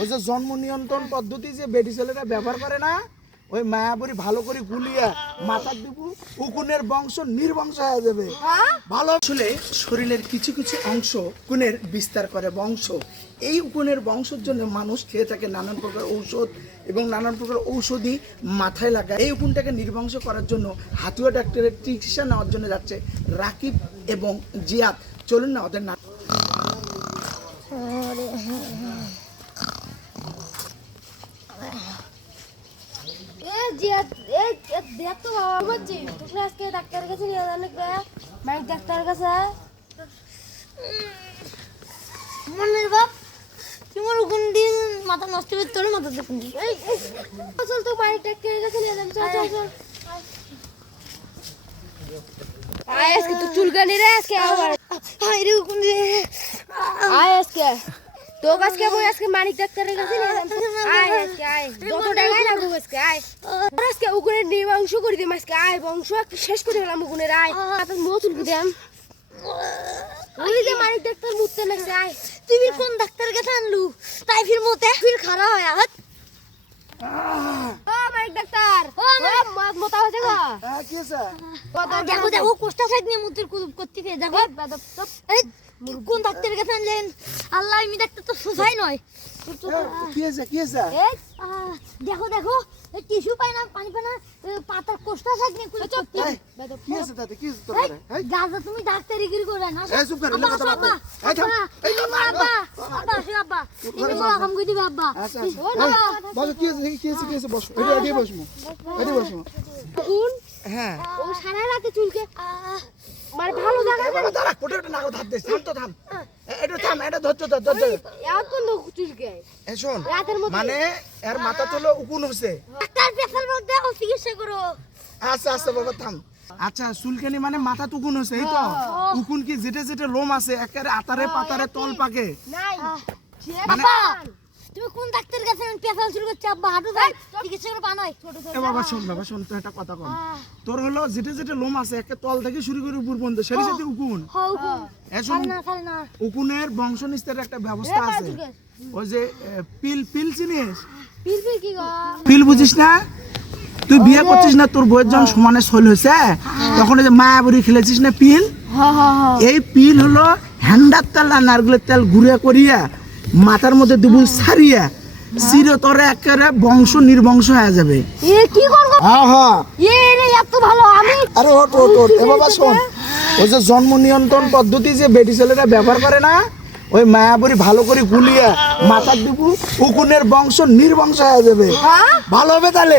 ওই যে জন্ম নিয়ন্ত্রণ পদ্ধতি যে বেটি ছেলেরা ব্যবহার করে না ওই মায়াবরী ভালো করে গুলিয়া মাথার দিব উকুনের বংশ নির্বংশ হয়ে যাবে। ভালো আসলে শরীরের কিছু কিছু অংশ উকুনের বিস্তার করে বংশ। এই উকুনের বংশের জন্য মানুষ খেয়ে থাকে নানান প্রকার ঔষধ এবং নানান প্রকার ঔষধি মাথায় লাগায়। এই উকুনটাকে নির্বংশ করার জন্য হাতুয়া ডাক্তারের চিকিৎসা নেওয়ার জন্য যাচ্ছে রাকিব এবং জিয়াদ। চলুন না ওদের না এ জিয়া এ এ দেখ তো বাবা বলছি তুই আজকে ডাক্তারের কাছে নিয়ে যান মাইক ডাক্তারের কাছে মনের বাপ তোমার কোন দিন মাথা নষ্ট করে তোর মাথা দেখুন চল তো মাইক ডাক্তারের কাছে নিয়ে যান চল চল চল আয় আজকে তো চুলকানি রে আজকে আবার কোন রে আয় আজকে তো আজকে বই আজকে মানিক ডাক্তারের কাছে নিয়ে আয় আজকে আয়। যত টাকাই লাগু আজকে আয়। আজকে উগুনের নিবংশ করে দিম আজকে আয়। বংশ আজকে শেষ করে ফেলাম উগুনের আয়। তারপর মো চুলকে দিলাম যে মানিক ডাক্তার মুততে লাগছে আয়। তুই কোন ডাক্তার কাছে আনলু? তাই ফির মতে? ফির খারাপ হয় হাত ও মানিক ডাক্তার। ও মাছ হয়েছে গো। হ্যাঁ কি দেখো দেখো কোষ্টা সাইড নিয়ে মুতের কুলুপ করতে দেখো। এই কোন ডাক্তারের কাছে আনলেন? আল্লাহ আমি ডাক্তার তো সুসাই নয়। কি কি এই দেখো দেখো টিস্যু পাই না পানি পাই না পাতার কোষ্টা সাইড নিয়ে কুলুপ করতে কি আছে তাতে কি ঘরে? এই, গাজা তুমি ডাক্তারি গিরি করে না এই, চুপ কর। এই, থাম। এই, আব্বা। আব্বা, বসো কি আছে কি আছে কি আছে বসো। এটা এটি বসবো এটি বসবো হ্যাঁ। ও সারা রাতে চুলকে মানে ভালো জায়গা এ দাঁড়া কোটে ওটা নাগো ধার দে শান্ত থাম। এটা থাম এটা ধরছো ধর ধর ধর। এখন তো চুলকে। এ শোন মানে এর মাথা তোলো উকুন হচ্ছে ডাক্তার পেশার মধ্যে ও চিকিৎসা করো। আচ্ছা আচ্ছা বাবা থাম। আচ্ছা চুলকানি মানে মাথা উকুন হচ্ছে এই তো। উকুন কি যেটা যেটা লোম আছে একেবারে আতারে পাতারে তল পাকে নাই। মানে তুমি কোন ডাক্তারের কাছে পেশাল শুরু করছ? আব্বা হাঁটু যাই চিকিৎসা করে বানাই ছোট ছোট। এ বাবা শোন বাবা শোন তো একটা কথা কম তোর হলো যেটা যেটা লোম আছে একে তল থেকে শুরু করে উপর পর্যন্ত সেটা সাথে উকুন। হও এ শোন না খালি না। উকুনের বংশ নিস্তারের একটা ব্যবস্থা আছে। ওই যে পিল পিল চিনিস? পিলপিল কি গো? পিল বুঝিস না? তুই বিয়ে করছিস না তোর বইয়ের যখন সমানে শৈল হয়েছে তখন ওই যে মায়াবুড়ি খেলেছিস না পিল? এই পিল হলো হ্যান্ডার তেল আর নারকেলের তেল গুঁড়া করিয়া মাথার মধ্যে দুবুল সারিয়া চিরতরে একেবারে বংশ নির্বংশ হয়ে যাবে। এ কি করব? হ্যাঁ হ্যাঁ এ রে এত ভালো আমি আরে ওট ওট ওট এ বাবা শোন। ওই যে জন্ম নিয়ন্ত্রণ পদ্ধতি যে বেটি ছেলেরা ব্যবহার করে না ওই মায়াবরী ভালো করে গুলিয়ে মাথার দিব উকুনের বংশ নির্বংশ হয়ে যাবে। ভালো হবে তাহলে?